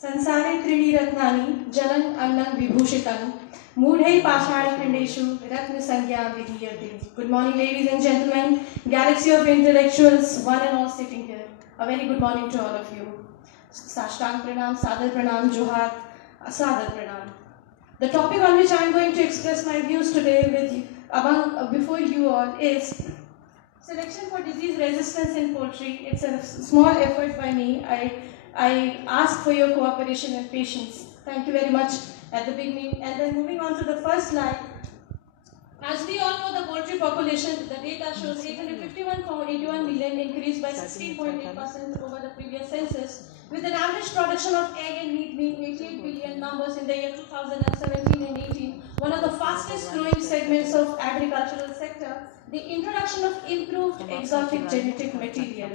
संसारे त्रीणि रत्नानि जलं अन्नं विभूषितं मूढ़ै पाषाणखण्डेषु रत्नसंज्ञा विधीयते. Good morning, ladies and gentlemen, galaxy of intellectuals, one and all sitting here. A very good morning to all of you. Sashtang pranam, sadar pranam, johar, sadar pranam. The topic on which I am going to express my views today before you all is selection for disease resistance in poultry. It's a small effort by me. I ask for your cooperation and patience. Thank you very much at the beginning. And then moving on to the first slide. As we all know, the poultry population, the data shows 851.81 million increased by 16.8% over the previous census, with an average production of egg and meat being 88 billion numbers in the year 2017 and 18, one of the fastest growing segments of agricultural sector, the introduction of improved exotic genetic material.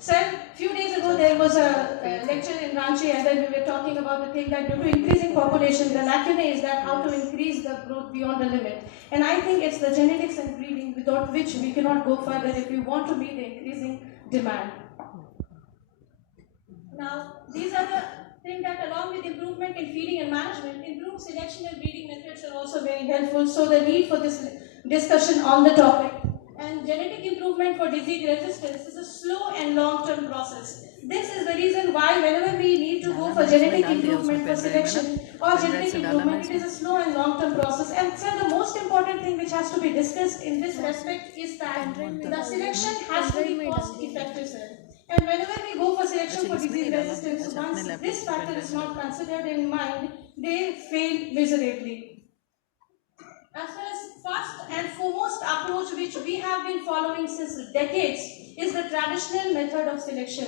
Sir, few days ago there was a lecture in Ranchi, and then we were talking about the thing that due to increasing population, the lacuna is that how to increase the growth beyond the limit. And I think it's the genetics and breeding without which we cannot go further if we want to meet the increasing demand. Now, these are the things that along with improvement in feeding and management, improved selection and breeding methods are also very helpful. So the need for this discussion on the topic. And genetic improvement for disease resistance is a slow and long-term process. This is the reason why whenever we need to go for genetic improvement for selection or genetic improvement, it is a slow and long-term process. And sir, the most important thing which has to be discussed in this respect is that the selection has to be cost-effective, sir. And whenever we go for selection for disease resistance, once this factor is not considered in mind, they fail miserably. As far as first and foremost approach which we have been following since decades is the traditional method of selection.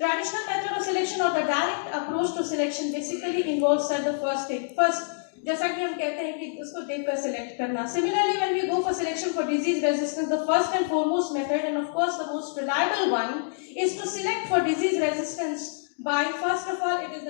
Traditional method of selection or the direct approach to selection basically involves the first thing. First, जैसा कि हम कहते हैं कि उसको देखकर select करना. Similarly, when we go for selection for disease resistance, the first and foremost method, and of course the most reliable one, is to select for disease resistance by, first of all, it is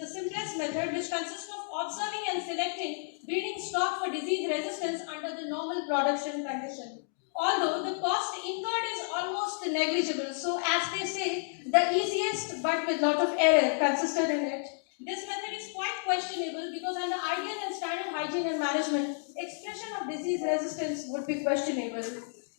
the simplest method which consists of observing and selecting breeding stock for disease resistance under the normal production condition. Although the cost incurred is almost negligible, so as they say, the easiest but with lot of error consisted in it. This method is quite questionable because under ideal and standard hygiene and management, expression of disease resistance would be questionable.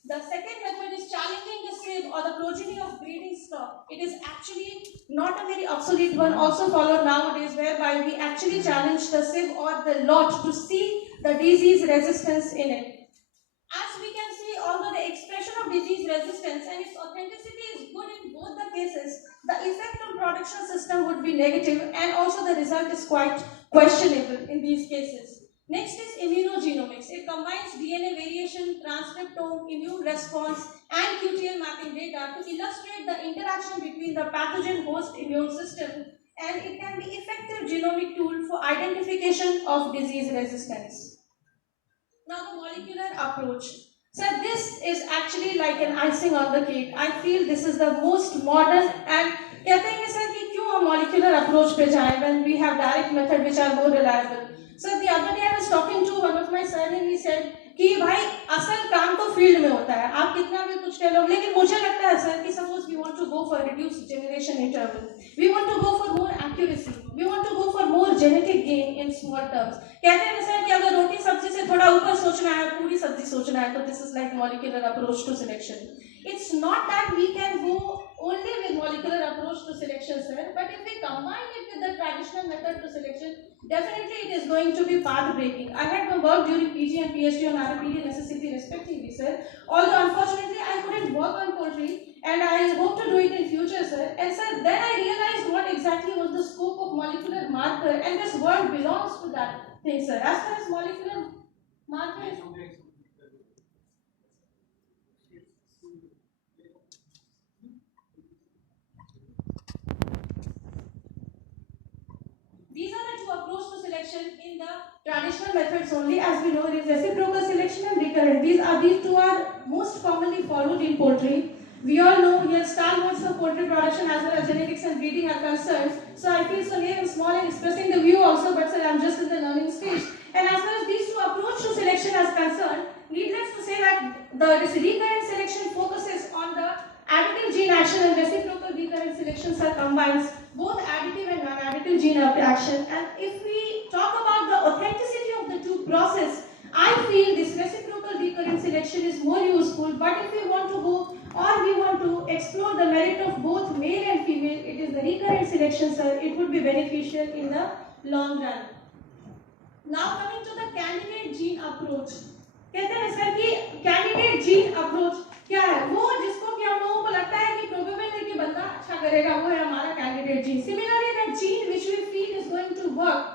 The second method is challenging the sieve or the progeny of breeding stock. It is actually not a very obsolete one, also followed nowadays, whereby we actually challenge the sieve or the lot to see the disease resistance in it. As we can see, although the expression of disease resistance and its authenticity is good in both the cases, the effect on production system would be negative, and also the result is quite questionable in these cases. Next is immunogenomics. It combines DNA variation, transcriptome, immune response, and QTL mapping data to illustrate the interaction between the pathogen host immune system, and it can be effective genomic tool for identification of disease resistance. Now the molecular approach. So this is actually like an icing on the cake. I feel this is the most modern, and कहते हैं sir कि क्यों हम molecular approach पे जाएं when we have direct method which are more reliable. So the other day I was talking to one of my sir and he said कि भाई असल काम तो फील्ड में होता है, आप कितना भी कुछ कह लो, लेकिन मुझे लगता है सर कि suppose we want to go for reduced generation interval, we want to go for more accuracy, we want to go for more genetic gain in small terms. कहते हैं सर कि अगर रोटी सब्जी से थोड़ा ऊपर सोचना है, पूरी सब्जी सोचना है, तो this is like molecular approach to selection. It's not that we can go only with molecular approach to selection, sir, but if we combine it with the traditional method to selection, definitely it is going to be path breaking. I had worked during PG and PhD on RPD necessity respectively, sir. Although unfortunately I couldn't work on poultry, and I hope to do it in future, sir. And sir, then I realized what exactly was the scope of molecular marker, and this word belongs to that thing, sir. As far as molecular marker is these are the two approaches to selection in the traditional methods only. As we know, it is reciprocal selection and recurrent. These two are most commonly followed in poultry. We all know here stalwarts of poultry production as well as genetics and breeding are concerned. So I feel so here I'm small and expressing the view also, but sir, I'm just in the learning stage. And as far as these two approaches to selection are concerned, needless to say that this recurrent selection focuses on the additive gene action, and reciprocal recurrent selections are combined both additive and non-additive gene reaction. And if we talk about the authenticity of the two process, I feel this reciprocal recurrent selection is more useful. But if we want to go or we want to explore the merit of both male and female, it is the recurrent selection, sir. It would be beneficial in the long run. Now coming to the candidate gene approach. कहते हैं sir कि candidate gene approach क्या है? वो जिसको कि हम लोगों को लगता है कि प्रोबेबल है कि बंदा अच्छा करेगा, वो है हमारा candidate gene. Similarly, that gene which we feel is going to work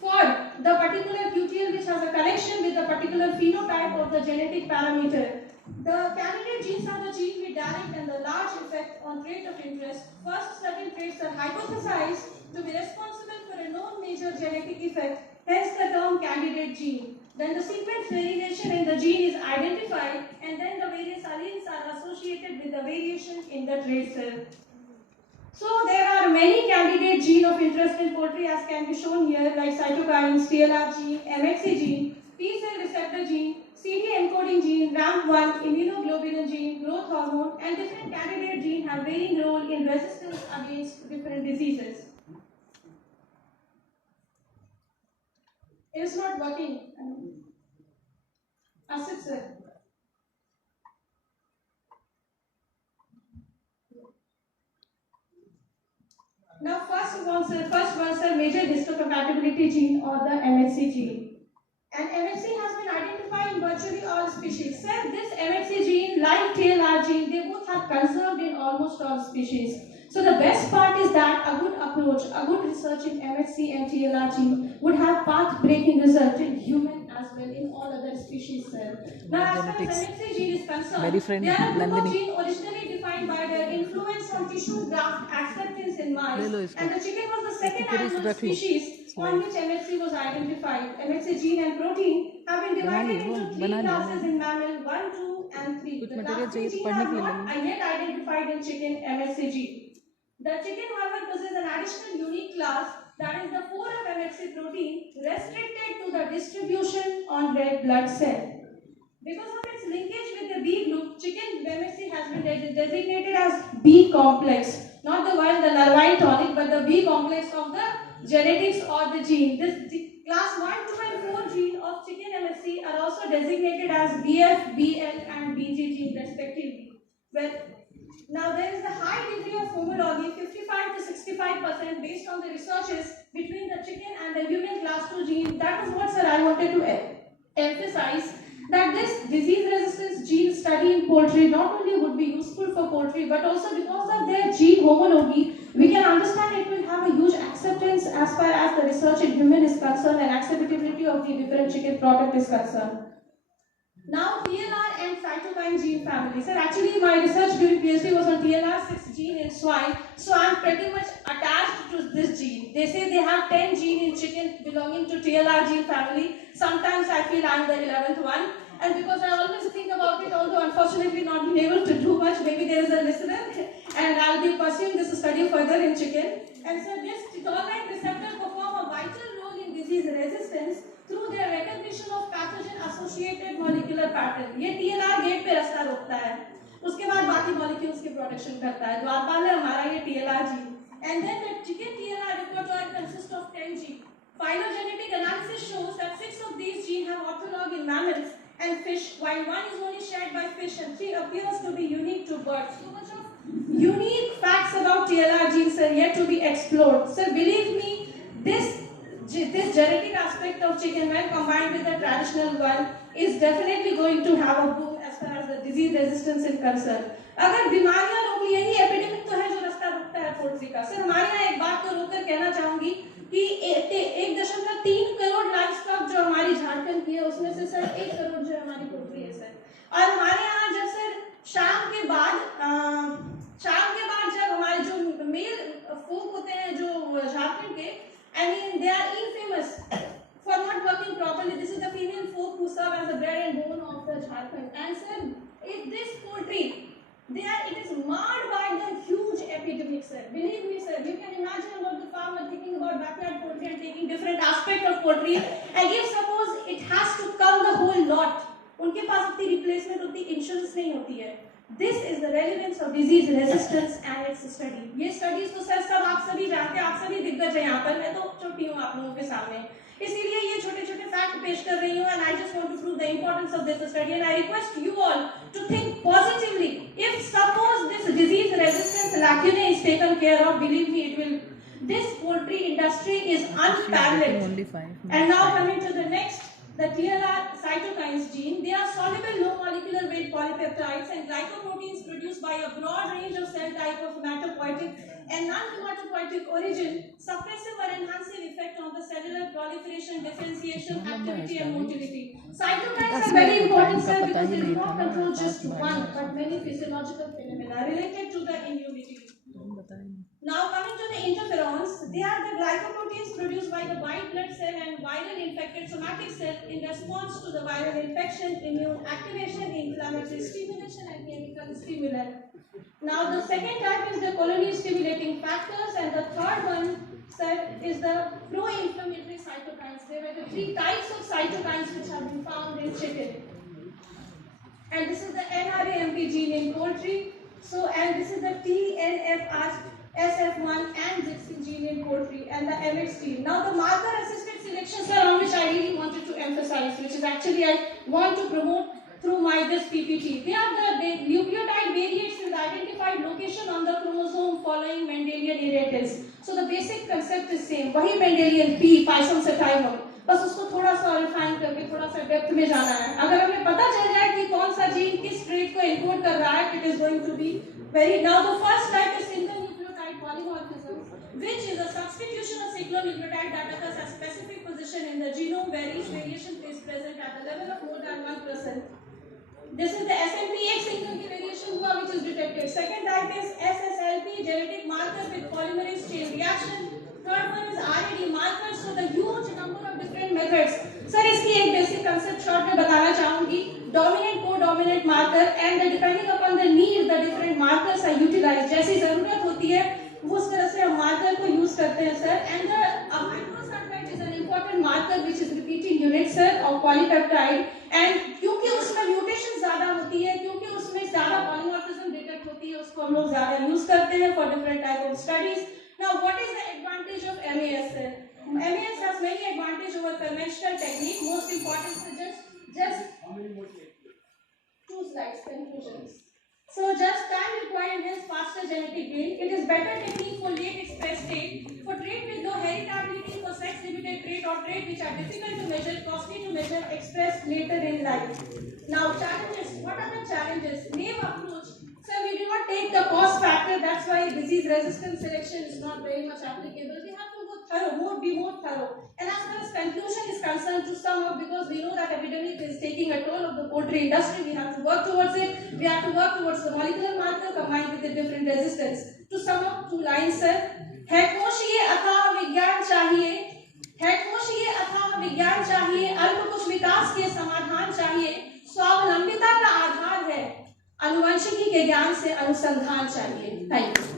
for the particular QTL which has a connection with the particular phenotype of the genetic parameter. The candidate genes are the gene with direct and the large effect on trait of interest. First, certain traits are hypothesized to be responsible for a known major genetic effect, hence the term candidate gene. Then the sequence variation in the gene is identified, and then the various alleles are associated with the variation in the trait cell. So there are many candidate gene of interest in poultry as can be shown here, like cytokines, TLR gene, MHC gene, T cell receptor gene, CD encoding gene, RAMP1, immunoglobulin gene, growth hormone, and different candidate gene have varying role in resistance against different diseases. It is not working. Asit sir. Now first one sir, major histocompatibility gene or the MHC gene. And MHC has been identified in virtually all species. Sir, this MHC gene, like TLR gene, they both are conserved in almost all species. So the best part is that a good approach, a good research in MHC and TLR gene would have path-breaking result in human as well in all other species, sir. Now, as far as MHC gene is concerned, they are a group of genes originally defined by their influence on tissue graft acceptance in mice, and the chicken was the second animal species on which MHC was identified. MHC gene and protein have been divided into three classes in mammal, 1, 2, and 3. The last three genes are not yet identified in chicken MHC gene. The chicken, however, possesses an additional unique class, that is the 4 of MHC protein, restricted to the distribution on red blood cell. Because of its linkage with the B group, chicken MHC has been designated as B complex, not the one, the larvine tonic, but the B complex of the genetics or the gene. This class 1, 2, and 4 gene of chicken MHC are also designated as BF, BL, and BG gene respectively. Well, now there is a high degree of homology, 55 to 65% based on the researches between the chicken and the human class 2 gene. That is what, sir, I wanted to emphasize, that this disease resistance gene study in poultry not only would be useful for poultry, but also because of their gene homology, we can understand it will have a huge acceptance as far as the research in human is concerned and acceptability of the different chicken product is concerned. Now TLR and cytokine gene family. Sir, actually my research during PhD was on TLR6 gene in swine, so I am pretty much attached to this gene. They say they have 10 gene in chicken belonging to TLR gene family. Sometimes I feel I am the 11th one, and because I always think about it, although unfortunately not been able to do much, maybe there is a listener, and I will be pursuing this study further in chicken. And so this tolerant receptor perform a vital role in disease resistance through their recognition of pathogen associated molecular pattern. ये TLR gate पे रास्ता रोकता है, उसके बाद बाकी molecules की protection करता है. द्वारपाल है हमारा ये TLR gene. And then the chicken TLR repertoire consists of 10 genes. Phylogenetic analysis shows that 6 of these genes have ortholog in mammals and fish, while 1 is only shared by fish and 3 appears to be unique to birds. So much of unique facts about TLR genes are yet to be explored. So believe me, this genetic aspect of chicken, when combined with the traditional one, is definitely going to have a boom as far as the disease resistance is concerned. अगर बीमारियां रोक ली, यही epidemic तो है जो रास्ता रोकता है पोल्ट्री का. सर हमारे यहाँ एक बात तो रोककर कहना चाहूंगी कि 1.3 करोड़ लाइव स्टॉक जो हमारी झारखंड की है, उसमें से सर 1 करोड़ जो हमारी पोल्ट्री है सर. और हमारे यहाँ जब सर शाम के बाद जब हमारे जो मेल फोक होते हैं जो झारखंड के, I mean, they are infamous for not working properly. This is the female folk who serve as the bread and bone of the Jharkhand. And sir, if this poultry, it is marred by the huge epidemic, sir. Believe me, sir, you can imagine about the farmer thinking about backyard poultry and taking different aspect of poultry. And if suppose it has to come the whole lot, उनके पास उतनी replacement, उतनी insurance नहीं होती है. This is the relevance of disease resistance and its study. ये studies तो sir सब आप सभी जानते हैं, आप सभी दिग्गज हैं यहाँ पर, मैं तो छोटी हूँ आप लोगों के सामने, इसीलिए ये छोटे छोटे फैक्ट पेश कर रही हूँ. And I just want to prove the importance of this study, and I request you all to think positively. If suppose this disease resistance lacunae is taken care of, believe me, it will. This poultry industry is unparalleled. And now coming to the next. The TLR cytokines gene, they are soluble low molecular weight polypeptides and glycoproteins produced by a broad range of cell type of hematopoietic and non-hematopoietic origin, suppressive or enhancing effect on the cellular proliferation, differentiation, activity and motility. Cytokines are very important, sir, because they do not control just one, but many physiological phenomena related to the immunity. Now coming to the interferons, they are the glycoproteins produced by the white blood cell and viral infected somatic cell in response to the viral infection, immune activation, inflammatory stimulation and chemical stimulant. Now the second type is the colony stimulating factors, and the third one, sir, is the pro-inflammatory cytokines. There were the 3 types of cytokines which have been found in chicken. And this is the NRAMP gene in poultry. So, and this is the TNFR SF1 and Zixin gene in poultry, and the MX gene. Now the marker assisted selection, sir, on which I really wanted to emphasize, which is actually I want to promote through my this PPT. They are the nucleotide variants with identified location on the chromosome following Mendelian inheritance. So the basic concept is same. वही Mendelian P Paisom बस उसको थोड़ा सा refine करके थोड़ा सा depth में जाना है. अगर हमें पता चल जाए कि कौन सा जीन किस ट्रेट को एनकोड कर रहा है, it is going to be very. Now the first type is single nucleotide polymorphism, which is a substitution of cyclonucleotide that occurs at specific position in the genome where each variation is present at the level of more than 1%. This is the SNPX single variation हुआ which is detected. Second type is SSLP, genetic marker with polymerase chain reaction. Third one is RAD marker, so the huge number of different methods. Sir, इसकी एक basic concept short में बताना चाहूँगी. Dominant, co-dominant marker, and depending upon the need, the different markers are utilized. जैसी ज़रूरत होती है, उस तरह से हम marker को use करते हैं, sir. And the microsaccharide is an important marker which is repeating unit, sir, of polypeptide. And क्योंकि उसमें mutation ज़्यादा होती है, क्योंकि उसमें ज़्यादा polymorphism detect होती है, उसको हम लोग ज़्यादा use करते हैं for different type of studies. Now, what is the advantage of MAS? MAS has many advantages over conventional technique. Most important is just 2 slides conclusions. So, just time required and hence faster genetic gain. It is better technique for late express trait, for trait with low heritability, for sex limited trait or trait which are difficult to measure, costly to measure, expressed later in life. Now, challenges. What are the challenges? Name approach. So we do not take the cost factor. That's why disease resistant selection is not very much applicable. We have to go thorough, be more thorough. And as far as conclusion is concerned, to sum up, because we know that epidemic is taking a toll of the poultry industry, we have to work towards it. We have to work towards the molecular marker combined with the different resistance. To sum up, 2 lines, sir. हेडकोश ये अथाह विज्ञान चाहिए. हेडकोश ये अथाह विज्ञान चाहिए. अल्प कुछ विकास के समाधान चाहिए. स्वावलंबिता का आधार है. अनुवंशिकी के ज्ञान से अनुसंधान चाहिए. Thank you.